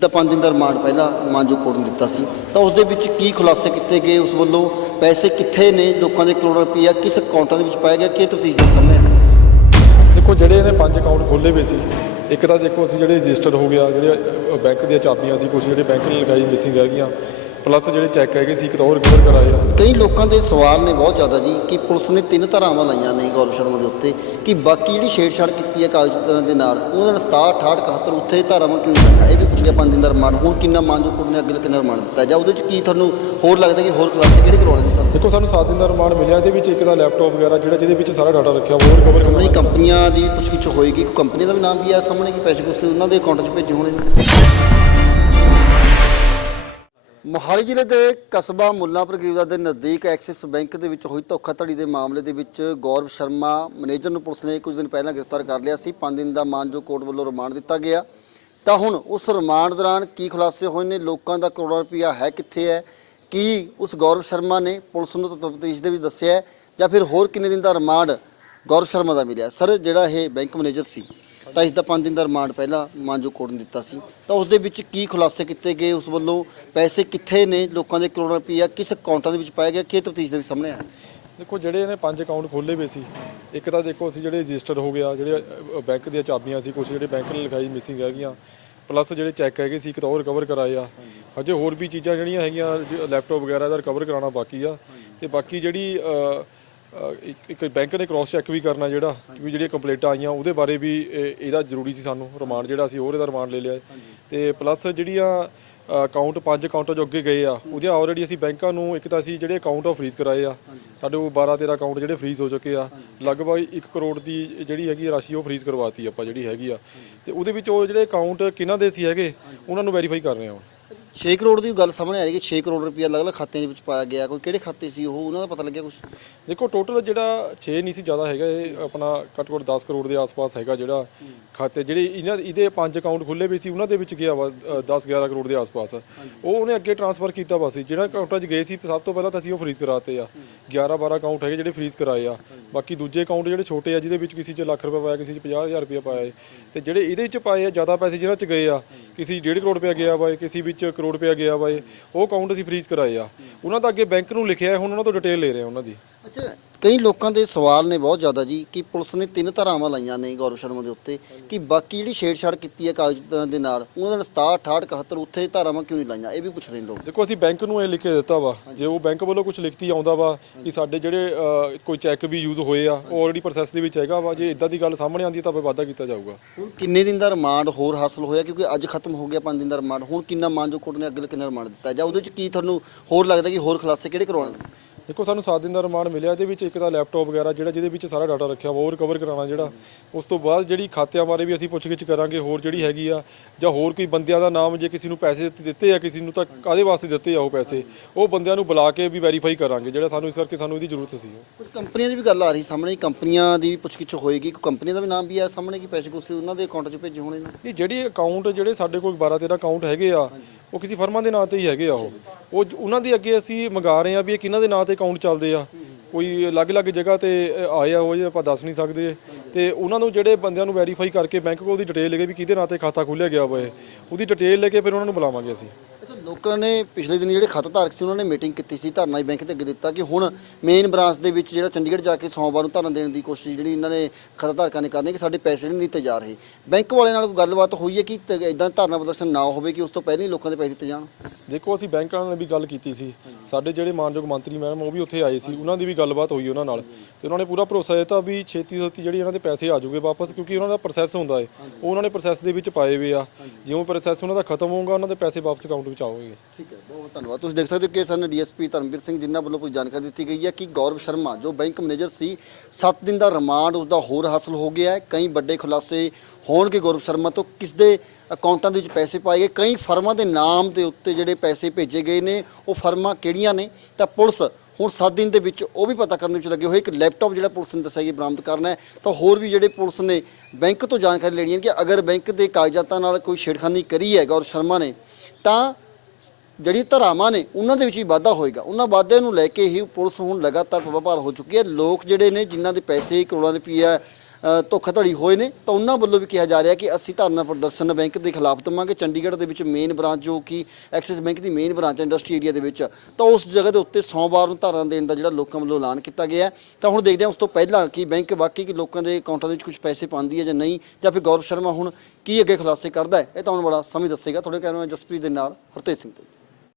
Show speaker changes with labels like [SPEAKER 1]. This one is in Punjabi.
[SPEAKER 1] ਦਾ 5 ਦਿਨ ਦਾ ਰਿਮਾਂਡ ਪਹਿਲਾਂ ਮਾਨਜੋ ਕੋਰਟ ਨੇ ਦਿੱਤਾ ਸੀ। ਤਾਂ ਉਸ ਦੇ ਵਿੱਚ ਕੀ ਖੁਲਾਸੇ ਕੀਤੇ ਗਏ, ਉਸ ਵੱਲੋਂ ਪੈਸੇ ਕਿੱਥੇ ਨੇ, ਲੋਕਾਂ ਦੇ ਕਰੋੜਾਂ ਰੁਪਈਆ ਕਿਸ ਅਕਾਊਂਟਾਂ ਦੇ ਵਿੱਚ ਪਾਇਆ ਗਿਆ, ਕੀ ਤਫਤੀਸ਼ ਦੇ ਸਾਹਮਣੇ
[SPEAKER 2] ਦੇਖੋ, ਜਿਹੜੇ ਇਹਨੇ ਪੰਜ ਅਕਾਊਂਟ ਖੋਲੇ ਹੋਏ ਸੀ, ਇੱਕ ਤਾਂ ਦੇਖੋ ਅਸੀਂ ਜਿਹੜੇ ਰਜਿਸਟਰ ਹੋ ਗਿਆ, ਜਿਹੜੇ ਬੈਂਕ ਦੀਆਂ ਚਾਬੀਆਂ ਸੀ ਕੁਝ ਜਿਹੜੇ ਬੈਂਕ ਨੇ ਲਗਾਈ ਮਿਸਿੰਗ ਹੈਗੀਆਂ ਪਲੱਸ ਜਿਹੜੇ ਚੈੱਕ ਹੈਗੇ ਸੀ ਇੱਕ ਤਾਂ ਉਹ ਰਿਕਵਰ ਕਰਾਏ ਆ।
[SPEAKER 1] ਕਈ ਲੋਕਾਂ ਦੇ ਸਵਾਲ ਨੇ ਬਹੁਤ ਜ਼ਿਆਦਾ ਜੀ ਕਿ ਪੁਲਿਸ ਨੇ ਤਿੰਨ ਧਾਰਾਵਾਂ ਲਾਈਆਂ ਨੇ ਗੌਰਵ ਸ਼ਰਮਾ ਦੇ ਉੱਤੇ ਕਿ ਬਾਕੀ ਜਿਹੜੀ ਛੇੜਛਾੜ ਕੀਤੀ ਹੈ ਕਾਗਜ਼ਾਂ ਦੇ ਨਾਲ ਉਹਨਾਂ ਨੇ 67 68 71 ਉੱਥੇ ਧਾਰਾਵਾਂ ਕਿਉਂ ਲਾਈਆਂ? ਇਹ ਵੀ ਪੁੱਛ ਗਿਆ ਪੰਜ ਦਿਨ ਦਾ ਰਿਮਾਂਡ ਹੁਣ ਕਿੰਨਾ ਮਾਨਜੋ ਕੋਰਟ ਨੇ ਅੱਗੇ ਕਿੰਨਾ ਰਿਮਾਂਡ ਦਿੱਤਾ? ਜਾਂ ਉਹਦੇ ਵਿੱਚ ਕੀ ਤੁਹਾਨੂੰ ਹੋਰ ਲੱਗਦਾ ਕਿ ਹੋਰ ਖੁਲਾਸੇ ਕਿਹੜੇ ਕਰਵਾਉਣੇ ਨੇ ਸਰ?
[SPEAKER 2] ਦੇਖੋ ਸਾਨੂੰ 7 ਦਿਨ ਦਾ ਰਿਮਾਂਡ ਮਿਲਿਆ ਇਹਦੇ ਵਿੱਚ ਇੱਕ ਤਾਂ ਲੈਪਟਾਪ ਵਗੈਰਾ ਜਿਹੜਾ ਜਿਹਦੇ ਵਿੱਚ ਸਾਰਾ ਡਾਟਾ ਰੱਖਿਆ ਉਹ ਰਿਕਵਰ
[SPEAKER 1] ਸਾਹਮਣੇ
[SPEAKER 2] ਕਰਨਾ
[SPEAKER 1] ਕੰਪਨੀਆਂ ਦੀ ਪੁੱਛਗਿੱਛ ਹੋਏਗੀ ਕੋਈ ਕੰਪਨੀ ਦਾ ਵੀ ਨਾਮ ਵੀ ਆ ਸਾਹਮਣੇ ਕਿ ਪੈਸੇ ਕੁਸੇ ਉਹਨਾਂ ਦੇ ਅਕਾਊਂਟ 'ਚ ਭੇਜੇ ਹੋਣੇ ਮੋਹਾਲੀ ਜ਼ਿਲ੍ਹੇ ਦੇ ਕਸਬਾ ਮੁੱਲਾਂਪੁਰ ਗਿਰਦਾ ਦੇ ਨਜ਼ਦੀਕ ਐਕਸਿਸ ਬੈਂਕ ਦੇ ਵਿੱਚ ਹੋਈ ਧੋਖਾਧੜੀ ਦੇ ਮਾਮਲੇ ਦੇ ਵਿੱਚ ਗੌਰਵ ਸ਼ਰਮਾ ਮੈਨੇਜਰ ਨੂੰ ਪੁਲਿਸ ਨੇ ਕੁਝ ਦਿਨ ਪਹਿਲਾਂ ਗ੍ਰਿਫਤਾਰ ਕਰ ਲਿਆ ਸੀ। 5 ਦਿਨ ਦਾ ਮਾਨਜੋ ਕੋਰਟ ਵੱਲੋਂ ਰਿਮਾਂਡ ਦਿੱਤਾ ਗਿਆ। ਤਾਂ ਹੁਣ ਉਸ ਰਿਮਾਂਡ ਦੌਰਾਨ ਕੀ ਖੁਲਾਸੇ ਹੋਏ ਨੇ? ਲੋਕਾਂ ਦਾ ਕਰੋੜਾਂ ਰੁਪਇਆ ਹੈ ਕਿੱਥੇ ਹੈ? ਕੀ ਉਸ ਗੌਰਵ ਸ਼ਰਮਾ ਨੇ ਪੁਲਿਸ ਨੂੰ ਤਫਤੀਸ਼ ਦੇ ਵਿੱਚ ਦੱਸਿਆ ਜਾਂ ਫਿਰ ਹੋਰ ਕਿੰਨੇ ਦਿਨ ਦਾ ਰਿਮਾਂਡ ਗੌਰਵ ਸ਼ਰਮਾ ਦਾ ਮਿਲਿਆ? ਸਰ, ਜਿਹੜਾ ਇਹ ਬੈਂਕ ਮੈਨੇਜਰ ਸੀ। ਤਾਂ ਇਸ ਦਾ 5 ਦਿਨ ਦਾ ਰਿਮਾਂਡ ਪਹਿਲਾਂ ਮਾਨਜੋ ਕੋਰਟ ਨੇ ਦਿੱਤਾ ਸੀ। ਤਾਂ ਉਸ ਦੇ ਵਿੱਚ ਕੀ ਖੁਲਾਸੇ ਕੀਤੇ ਗਏ? ਉਸ ਵੱਲੋਂ ਪੈਸੇ ਕਿੱਥੇ ਨੇ? ਲੋਕਾਂ ਦੇ ਕਰੋੜਾਂ ਰੁਪਈਆ ਕਿਸ ਅਕਾਊਂਟਾਂ ਦੇ ਵਿੱਚ ਪਾਇਆ ਗਿਆ? ਕੀ ਤਫਤੀਸ਼ ਦੇ ਵਿੱਚ ਸਾਹਮਣੇ ਆਇਆ।
[SPEAKER 2] ਦੇਖੋ, ਜਿਹੜੇ ਇਹਨੇ ਪੰਜ ਅਕਾਊਂਟ ਖੋਲੇ ਹੋਏ ਸੀ, ਇੱਕ ਤਾਂ ਦੇਖੋ ਅਸੀਂ ਜਿਹੜੇ ਰਜਿਸਟਰ ਹੋ ਗਿਆ, ਜਿਹੜੇ ਬੈਂਕ ਦੀਆਂ ਚਾਬੀਆਂ ਸੀ ਕੁਝ ਜਿਹੜੇ ਬੈਂਕ ਨੇ ਲਗਾਈ ਮਿਸਿੰਗ ਹੈਗੀਆਂ ਪਲੱਸ ਜਿਹੜੇ ਚੈੱਕ ਹੈਗੇ ਸੀ, ਇੱਕ ਤਾਂ ਉਹ ਰਿਕਵਰ ਕਰਾਏ ਆ। ਅਜੇ ਹੋਰ ਵੀ ਚੀਜ਼ਾਂ ਜਿਹੜੀਆਂ ਹੈਗੀਆਂ ਲੈਪਟਾਪ ਵਗੈਰਾ ਦਾ ਰਿਕਵਰ ਕਰਾਉਣਾ ਬਾਕੀ ਆ। ਤੇ ਬਾਕੀ ਜਿਹੜੀ ਇੱਕ- ਇੱਕ ਬੈਂਕ ਨੇ ਕ੍ਰਾਸ ਚੈੱਕ ਵੀ ਕਰਨਾ ਜਿਹੜਾ, ਵੀ ਜਿਹੜੀਆਂ ਕੰਪਲੇਂਟਾਂ ਆਈਆਂ, ਉਹਦੇ ਬਾਰੇ ਵੀ ਇਹ- ਇਹਦਾ ਜ਼ਰੂਰੀ ਸੀ ਸਾਨੂੰ ਰਿਮਾਂਡ ਜਿਹੜਾ ਸੀ, ਹੋਰ ਇਹਦਾ ਰਿਮਾਂਡ ਲੈ ਲਿਆ। ਹੈ। ਤੇ ਪਲੱਸ ਜਿਹੜੀਆਂ ਅਕਾਊਂਟ ਪੰਜ ਅਕਾਊਂਟਾਂ ਜੋ ਅੱਗੇ ਗਏ ਆ, ਉਹਦੀਆਂ ਆਲਰੇਡੀ ਅਸੀਂ ਬੈਂਕਾਂ ਨੂੰ ਇੱਕ ਤਾਂ ਅਸੀਂ ਜਿਹੜੇ ਅਕਾਊਂਟ ਆ ਫ੍ਰੀਜ਼ ਕਰਾਏ ਆ। ਸਾਡੇ ਉਹ 12 13 ਅਕਾਊਂਟ ਜਿਹੜੇ ਫ੍ਰੀਜ਼ ਹੋ ਚੁੱਕੇ ਆ। ਲਗਭਗ 1 ਕਰੋੜ ਦੀ ਜਿਹੜੀ ਹੈਗੀ ਆ ਰਾਸ਼ੀ ਉਹ ਫ੍ਰੀਜ਼ ਕਰਵਾਤੀ ਆਪਾਂ ਜਿਹੜੀ ਹੈਗੀ ਆ। ਤੇ ਉਹਦੇ ਵਿੱਚ ਉਹ ਜਿਹੜੇ ਅਕਾਊਂਟ ਕਿਹਨਾਂ ਦੇ ਸੀ ਹੈਗੇ, ਉਹਨਾਂ ਨੂੰ ਵੈਰੀਫਾਈ ਕਰ ਰਹੇ ਆ ਹੁਣ।
[SPEAKER 1] 6 ਕਰੋੜ ਦੀ ਗੱਲ ਸਾਹਮਣੇ ਆ ਰਹੀ ਕਿ 6 ਕਰੋੜ ਰੁਪਈਆ ਅਲੱਗ-ਅਲੱਗ ਖਾਤਿਆਂ ਦੇ ਵਿੱਚ ਪਾਇਆ ਗਿਆ। ਕੋਈ ਕਿਹੜੇ ਖਾਤੇ ਸੀ ਉਹ, ਉਹਨਾਂ ਦਾ ਪਤਾ ਲੱਗਿਆ ਕੁਝ
[SPEAKER 2] ਦੇਖੋ ਟੋਟਲ ਜਿਹੜਾ 6 ਨਹੀਂ ਸੀ, ਜ਼ਿਆਦਾ ਹੈਗਾ ਇਹ ਆਪਣਾ ਘੱਟੋ ਘੱਟ 10 ਕਰੋੜ ਦੇ ਆਸ-ਪਾਸ ਹੈਗਾ ਜਿਹੜਾ ਖਾਤੇ, ਜਿਹੜੇ ਇਹਨਾਂ ਇਹਦੇ ਪੰਜ ਅਕਾਊਂਟ ਖੁੱਲੇ ਵੀ ਸੀ, ਉਹਨਾਂ ਦੇ ਵਿੱਚ ਗਿਆ ਵਾ 10 11 ਕਰੋੜ ਦੇ ਆਸ-ਪਾਸ। ਉਹ ਉਹਨੇ ਅੱਗੇ ਟ੍ਰਾਂਸਫਰ ਕੀਤਾ ਵਾ ਸੀ। ਜਿਹੜਾ ਅਕਾਊਂਟਾਂ 'ਚ ਗਏ ਸੀ, ਸਭ ਤੋਂ ਪਹਿਲਾਂ ਤਾਂ ਅਸੀਂ ਉਹ ਫ੍ਰੀਜ਼ ਕਰਾਤੇ ਆ। 11 12 ਅਕਾਊਂਟ ਹੈਗੇ ਜਿਹੜੇ ਫ੍ਰੀਜ਼ ਕਰਾਏ ਆ। ਬਾਕੀ ਦੂਜੇ ਅਕਾਊਂਟ ਜਿਹੜੇ ਛੋਟੇ ਆ, ਜਿਹਦੇ ਵਿੱਚ ਕਿਸੇ 'ਚ ਲੱਖ ਰੁਪਏ ਪਾਇਆ, ਕਿਸੇ 'ਚ 50000 ਰੁਪਏ ਪਾਇਆ ਏ। ਤੇ ਜਿਹੜੇ ਇਹਦੇ 'ਚ ਪਾਏ ਆ, ਜ਼ਿਆਦਾ ਪੈਸੇ ਜਿਹਨਾਂ 'ਚ ਗਏ ਆ, ਕਿਸੇ 'ਚ 1.5 ਕਰੋੜ ਰੁਪਏ ਗਿਆ ਵਾ, ਕਿਸੇ ਵਿੱਚ ਕਰੋੜ ਰੁਪਇਆ ਗਿਆ ਵਾ ਇਹ। ਉਹ ਅਕਾਊਂਟ ਅਸੀਂ ਫ੍ਰੀਜ਼ ਕਰਾਏ ਆ। ਉਹਨਾਂ ਦਾ ਅੱਗੇ ਬੈਂਕ ਨੂੰ ਲਿਖਿਆ ਹੁਣ ਉਹਨਾਂ ਤੋਂ ਡਿਟੇਲ ਲੈ ਰਹੇ ਆ ਉਹਨਾਂ ਦੀ।
[SPEAKER 1] ਅੱਛਾ ਕਈ ਲੋਕਾਂ ਦੇ ਸਵਾਲ ਨੇ ਬਹੁਤ ਜ਼ਿਆਦਾ ਜੀ ਕਿ ਪੁਲਿਸ ਨੇ ਤਿੰਨ ਧਾਰਾਵਾਂ ਲਾਈਆਂ ਨੇ ਗੌਰਵ ਸ਼ਰਮਾ ਦੇ ਉੱਤੇ ਕਿ ਬਾਕੀ ਜਿਹੜੀ ਛੇੜਛਾੜ ਕੀਤੀ ਹੈ ਕਾਗਜ਼ਾਂ ਦੇ ਨਾਲ ਉਹਨਾਂ ਨੇ 67 68 71 ਉੱਥੇ ਧਾਰਾਵਾਂ ਕਿਉਂ ਨਹੀਂ ਲਾਈਆਂ? ਇਹ ਵੀ ਪੁੱਛ ਰਹੇ ਨੇ ਲੋਕ।
[SPEAKER 2] ਦੇਖੋ ਅਸੀਂ ਬੈਂਕ ਨੂੰ ਇਹ ਲਿਖ ਕੇ ਦਿੱਤਾ ਵਾ ਜੇ ਉਹ ਬੈਂਕ ਵੱਲੋਂ ਕੁਝ ਲਿਖਤੀ ਆਉਂਦਾ ਵਾ ਕਿ ਸਾਡੇ ਜਿਹੜੇ ਅ, ਕੋਈ ਚੈੱਕ ਵੀ ਯੂਜ਼ ਹੋਏ ਆ ਉਹ ਆਲਰੇਡੀ ਪ੍ਰੋਸੈਸ ਦੇ ਵਿੱਚ ਹੈਗਾ ਵਾ ਜੇ ਇਦਾਂ ਦੀ ਗੱਲ ਸਾਹਮਣੇ ਆਉਂਦੀ ਤਾਂ ਫਿਰ ਵਾਧਾ ਕੀਤਾ ਜਾਊਗਾ।
[SPEAKER 1] ਹੁਣ ਕਿੰਨੇ ਦਿਨ ਦਾ ਰਿਮਾਂਡ ਹੋਰ ਹਾਸਲ ਹੋਇਆ? ਕਿਉਂਕਿ ਅੱਜ ਖਤਮ ਹੋ ਗਿਆ 5 ਦਿਨ ਦਾ ਰਿਮਾਂਡ ਹੁਣ ਕਿੰਨਾ ਮਾਨਜੋ ਕੋਰਟ ਨੇ ਅੱਗੇ ਕਿੰਨਾ ਰਿਮਾਂਡ ਦਿੱਤਾ? ਜਾਂ ਉਹਦੇ ਵਿੱਚ ਕੀ ਤੁਹਾਨੂੰ ਹੋਰ ਲੱਗਦਾ ਕਿ ਹੋਰ ਖੁਲਾਸੇ ਕਿਹੜੇ ਕਰਵਾਉਣੇ?
[SPEAKER 2] ਦੇਖੋ ਸਾਨੂੰ 7 ਦਿਨ ਦਾ ਰਿਮਾਂਡ ਮਿਲਿਆ ਇਹਦੇ ਵਿੱਚ ਇੱਕ ਤਾਂ ਲੈਪਟਾਪ ਵਗੈਰਾ ਜਿਹੜਾ ਜਿਹਦੇ ਵਿੱਚ ਸਾਰਾ ਡਾਟਾ ਰੱਖਿਆ ਵਾ ਉਹ ਰਿਕਵਰ ਕਰਾਉਣਾ ਜਿਹੜਾ। ਉਸ ਤੋਂ ਬਾਅਦ ਜਿਹੜੀ ਖਾਤਿਆਂ ਬਾਰੇ ਵੀ ਅਸੀਂ ਪੁੱਛਗਿੱਛ ਕਰਾਂਗੇ ਹੋਰ ਜਿਹੜੀ ਹੈਗੀ ਆ ਜਾਂ ਹੋਰ ਕੋਈ ਬੰਦਿਆਂ ਦਾ ਨਾਮ ਜੇ ਕਿਸੇ ਨੂੰ ਪੈਸੇ ਦਿੱਤੇ- ਆ ਕਿਸੇ ਨੂੰ ਤਾਂ ਕਾਦੇ ਵਾਸਤੇ ਦਿੱਤੇ ਆ ਉਹ ਪੈਸੇ? ਉਹ ਬੰਦਿਆਂ ਨੂੰ ਬੁਲਾ ਕੇ ਵੀ ਵੈਰੀਫਾਈ ਕਰਾਂਗੇ ਜਿਹੜਾ ਸਾਨੂੰ ਇਸ ਕਰਕੇ ਸਾਨੂੰ ਇਹਦੀ ਜ਼ਰੂਰਤ ਸੀ।
[SPEAKER 1] ਕੁਝ ਕੰਪਨੀਆਂ ਦੀ ਵੀ ਗੱਲ ਆ ਰਹੀ ਸਾਹਮਣੇ ਕੰਪਨੀਆਂ ਦੀ ਵੀ ਪੁੱਛਗਿੱਛ ਹੋਏਗੀ। ਕੋਈ ਕੰਪਨੀ ਦਾ ਵੀ ਨਾਮ ਵੀ ਆ ਸਾਹਮਣੇ ਕਿ ਪੈਸੇ ਕੁਸੇ ਉਹਨਾਂ ਦੇ ਅਕਾਊਂਟ 'ਚ ਭੇਜੇ ਹੋਣੇ ਨੇ?
[SPEAKER 2] ਨਹੀਂ ਜਿਹੜੀ ਅਕਾਊਂਟ ਜਿਹੜੇ ਸਾਡੇ ਕੋਲ 12 13 ਅਕਾਊਂਟ ਹੈਗੇ ਆ ਉਹ ਕਿਸੇ ਫਰਮਾਂ ਦੇ ਨਾਂ ਤੇ ਹੀ ਹੈਗੇ ਆ ਉਹ। ਉਹ ਉਹਨਾਂ ਦੇ ਅੱਗੇ ਅਸੀਂ ਮੰਗਾ ਰਹੇ ਆ ਵੀ ਇਹ ਕਿਹਨਾਂ ਦੇ ਨਾਂ ਤੇ ਅਕਾਊਂਟ ਚੱਲਦੇ ਆ। ਕੋਈ ਅਲੱਗ-ਅਲੱਗ ਜਗ੍ਹਾ ਤੇ ਅ, ਆਏ ਆ ਉਹ ਜੇ ਆਪਾਂ ਦੱਸ ਨਹੀਂ ਸਕਦੇ। ਤੇ ਉਹਨਾਂ ਨੂੰ ਜਿਹੜੇ ਬੰਦਿਆਂ ਨੂੰ ਵੈਰੀਫਾਈ ਕਰਕੇ ਬੈਂਕ ਕੋਲ ਦੀ ਡਿਟੇਲ ਲੈ ਕੇ ਵੀ ਕਿਹਦੇ ਨਾਂ ਤੇ ਖਾਤਾ ਖੋਲ੍ਹਿਆ ਗਿਆ ਹੋਵੇ ਉਹਦੀ ਡਿਟੇਲ ਲੈ ਕੇ ਫਿਰ ਉਹਨਾਂ ਨੂੰ ਬੁਲਾਵਾਂਗੇ ਅਸੀਂ।
[SPEAKER 1] ਲੋਕਾਂ ਨੇ ਪਿਛਲੇ ਦਿਨ ਜਿਹੜੇ ਖਤਧਾਰਕ ਸੀ, ਉਹਨਾਂ ਨੇ ਮੀਟਿੰਗ ਕੀਤੀ ਸੀ, ਧਰਨਾ ਹੀ ਬੈਂਕ ਦੇ ਅੱਗੇ ਦਿੱਤਾ ਕਿ ਹੁਣ ਮੇਨ ਬ੍ਰਾਂਚ ਦੇ ਵਿੱਚ ਜਿਹੜਾ ਚੰਡੀਗੜ੍ਹ ਜਾ ਕੇ ਸੋਮਵਾਰ ਨੂੰ ਧਰਨਾ ਦੇਣ ਦੀ ਕੋਸ਼ਿਸ਼ ਜਿਹੜੀ ਇਹਨਾਂ ਨੇ ਖਤਧਾਰਕਾਂ ਨੇ ਕਰਨੀ ਕਿ ਸਾਡੇ ਪੈਸੇ ਨਹੀਂ ਦਿੱਤੇ ਜਾ ਰਹੇ। ਬੈਂਕ ਵਾਲਿਆਂ ਨਾਲ ਕੋਈ ਗੱਲਬਾਤ ਹੋਈ ਹੈ ਕਿ ਇਦਾਂ ਧਰਨਾ ਪ੍ਰਦਰਸ਼ਨ ਨਾ ਹੋਵੇ ਕਿ ਉਸ ਤੋਂ ਪਹਿਲਾਂ ਹੀ ਲੋਕਾਂ ਦੇ ਪੈਸੇ ਦਿੱਤੇ ਜਾਣ?
[SPEAKER 2] ਦੇਖੋ, ਅਸੀਂ ਬੈਂਕਾਂ ਨਾਲ ਵੀ ਗੱਲ ਕੀਤੀ ਸੀ। ਸਾਡੇ ਜਿਹੜੇ ਮਾਨਯੋਗ ਮੰਤਰੀ ਮੈਡਮ, ਉਹ ਵੀ ਉੱਥੇ ਆਏ ਸੀ। ਉਹਨਾਂ ਦੀ ਵੀ ਗੱਲਬਾਤ ਹੋਈ ਉਹਨਾਂ ਨਾਲ। ਤੇ ਉਹਨਾਂ ਨੇ ਪੂਰਾ ਭਰੋਸਾ ਦਿੱਤਾ ਵੀ ਛੇਤੀ ਛੇਤੀ ਜਿਹੜੀ ਇਹਨਾਂ ਦੇ ਪੈਸੇ ਆ ਜਾਊਗੇ ਵਾਪਸ, ਕਿਉਂਕਿ ਉਹਨਾਂ ਦਾ ਪ੍ਰੋਸੈਸ ਹੁੰਦਾ ਹੈ। ਉਹ ਉਹਨਾਂ ਨੇ ਪ੍ਰੋਸੈਸ ਦੇ ਵਿੱਚ ਪਾਏ ਹੋਏ ਆ। ਜਿਉਂ ਪ੍ਰੋਸੈਸ ਉਹਨਾਂ ਦਾ ਖਤਮ ਹੋਊਗਾ, ਉਹਨਾਂ ਦੇ ਪੈਸੇ ਵਾਪਸ ਅਕਾਊਂਟ ਵਿੱਚ ਆਉਣਗੇ
[SPEAKER 1] ਠੀਕ ਹੈ, ਬਹੁਤ ਧੰਨਵਾਦ। ਤੁਸੀਂ ਦੇਖ ਸਕਦੇ ਹੋ ਕਿ ਸਨ ਡੀਐਸਪੀ ਧਰਮਵੀਰ ਸਿੰਘ ਜਿਨ੍ਹਾਂ ਵੱਲੋਂ ਕੋਈ ਜਾਣਕਾਰੀ ਦਿੱਤੀ ਗਈ ਹੈ ਕਿ ਗੌਰਵ ਸ਼ਰਮਾ, ਜੋ ਬੈਂਕ ਮੈਨੇਜਰ ਸੀ 7 ਦਿਨ ਦਾ ਰਿਮਾਂਡ ਉਸ ਦਾ ਹੋਰ ਹਾਸਲ ਹੋ ਗਿਆ ਹੈ। ਕਈ ਵੱਡੇ ਖੁਲਾਸੇ ਹੋਣਗੇ ਗੌਰਵ ਸ਼ਰਮਾ ਤੋਂ। ਕਿਸ ਦੇ ਅਕਾਊਂਟਾਂ ਦੇ ਵਿੱਚ ਪੈਸੇ ਪਾਏ ਗਏ? ਕਈ ਫਰਮਾਂ ਦੇ ਨਾਮ ਦੇ ਉੱਤੇ ਜਿਹੜੇ ਪੈਸੇ ਭੇਜੇ ਗਏ ਨੇ, ਉਹ ਫਰਮਾਂ ਕਿਹੜੀਆਂ ਨੇ? ਤਾਂ ਪੁਲਿਸ ਹੁਣ 7 ਦਿਨ ਦੇ ਵਿੱਚ ਉਹ ਵੀ ਪਤਾ ਕਰਨ ਵਿੱਚ ਲੱਗੇ ਹੋਏ, ਇੱਕ ਲੈਪਟਾਪ ਜਿਹੜਾ ਪੁਲਿਸ ਨੇ ਦੱਸਿਆ ਕਿ ਬਰਾਮਦ ਕਰਨਾ ਹੈ। ਤਾਂ ਹੋਰ ਵੀ ਜਿਹੜੇ ਪੁਲਿਸ ਨੇ ਬੈਂਕ ਤੋਂ ਜਾਣਕਾਰੀ ਲੈਣੀ ਹੈ ਕਿ ਅਗਰ ਬੈਂਕ ਦੇ ਕਾਗਜ਼ਾਤਾਂ ਨਾਲ ਕੋਈ ਛੇੜਖਾਨੀ ਕਰੀ ਹੈ ਗੌਰਵ ਸ਼ਰਮਾ ਨੇ, ਤਾਂ ਜਿਹੜੀ ਧਾਰਾਵਾਂ ਨੇ, ਉਹਨਾਂ ਦੇ ਵਿੱਚ ਵੀ ਵਾਧਾ ਹੋਏਗਾ। ਉਹਨਾਂ ਵਾਧੇ ਨੂੰ ਲੈ ਕੇ ਹੀ ਪੁਲਿਸ ਹੁਣ ਲਗਾਤਾਰ ਪ੍ਰਭਾਵ ਹੋ ਚੁੱਕੀ ਹੈ। ਲੋਕ ਜਿਹੜੇ ਨੇ, ਜਿਨ੍ਹਾਂ ਦੇ ਪੈਸੇ ਕਰੋੜਾਂ ਰੁਪਈਆ ਧੋਖਾਧੜੀ ਹੋਏ ਨੇ, ਤਾਂ ਉਹਨਾਂ ਵੱਲੋਂ ਵੀ ਕਿਹਾ ਜਾ ਰਿਹਾ ਕਿ ਅਸੀਂ ਧਰਨਾ ਪ੍ਰਦਰਸ਼ਨ ਬੈਂਕ ਦੇ ਖਿਲਾਫ ਦਵਾਂਗੇ। ਚੰਡੀਗੜ੍ਹ ਦੇ ਵਿੱਚ ਮੇਨ ਬ੍ਰਾਂਚ ਜੋ ਕਿ ਐਕਸਿਸ ਬੈਂਕ ਦੀ ਮੇਨ ਬ੍ਰਾਂਚ ਇੰਡਸਟਰੀ ਏਰੀਆ ਦੇ ਵਿੱਚ, ਤਾਂ ਉਸ ਜਗ੍ਹਾ ਦੇ ਉੱਤੇ ਸੋਮਵਾਰ ਨੂੰ ਧਰਨਾ ਦੇਣ ਦਾ ਜਿਹੜਾ ਲੋਕਾਂ ਵੱਲੋਂ ਐਲਾਨ ਕੀਤਾ ਗਿਆ ਤਾਂ ਹੁਣ ਦੇਖਦੇ ਹਾਂ ਉਸ ਤੋਂ ਪਹਿਲਾਂ ਕਿ ਬੈਂਕ ਵਾਕਈ ਕਿ ਲੋਕਾਂ ਦੇ ਅਕਾਊਂਟਾਂ ਦੇ ਵਿੱਚ ਕੁਝ ਪੈਸੇ ਪਾਉਂਦੀ ਹੈ ਜਾਂ ਨਹੀਂ, ਜਾਂ ਫਿਰ ਗੌਰਵ ਸ਼ਰਮਾ ਹੁਣ ਕੀ ਅੱਗੇ ਖੁਲਾਸੇ ਕਰਦਾ ਹੈ, ਇਹ ਤਾਂ ਆਉਣ ਵਾਲਾ ਸਮੇਂ ਦੱਸੇਗਾ। ਤੁਹਾਡੇ ਕਹਿਣ ਜਸਪ੍ਰੀਤ ਦੇ ਨਾਲ ਹਰਤੇਜ ਸਿੰਘ ਤੇ।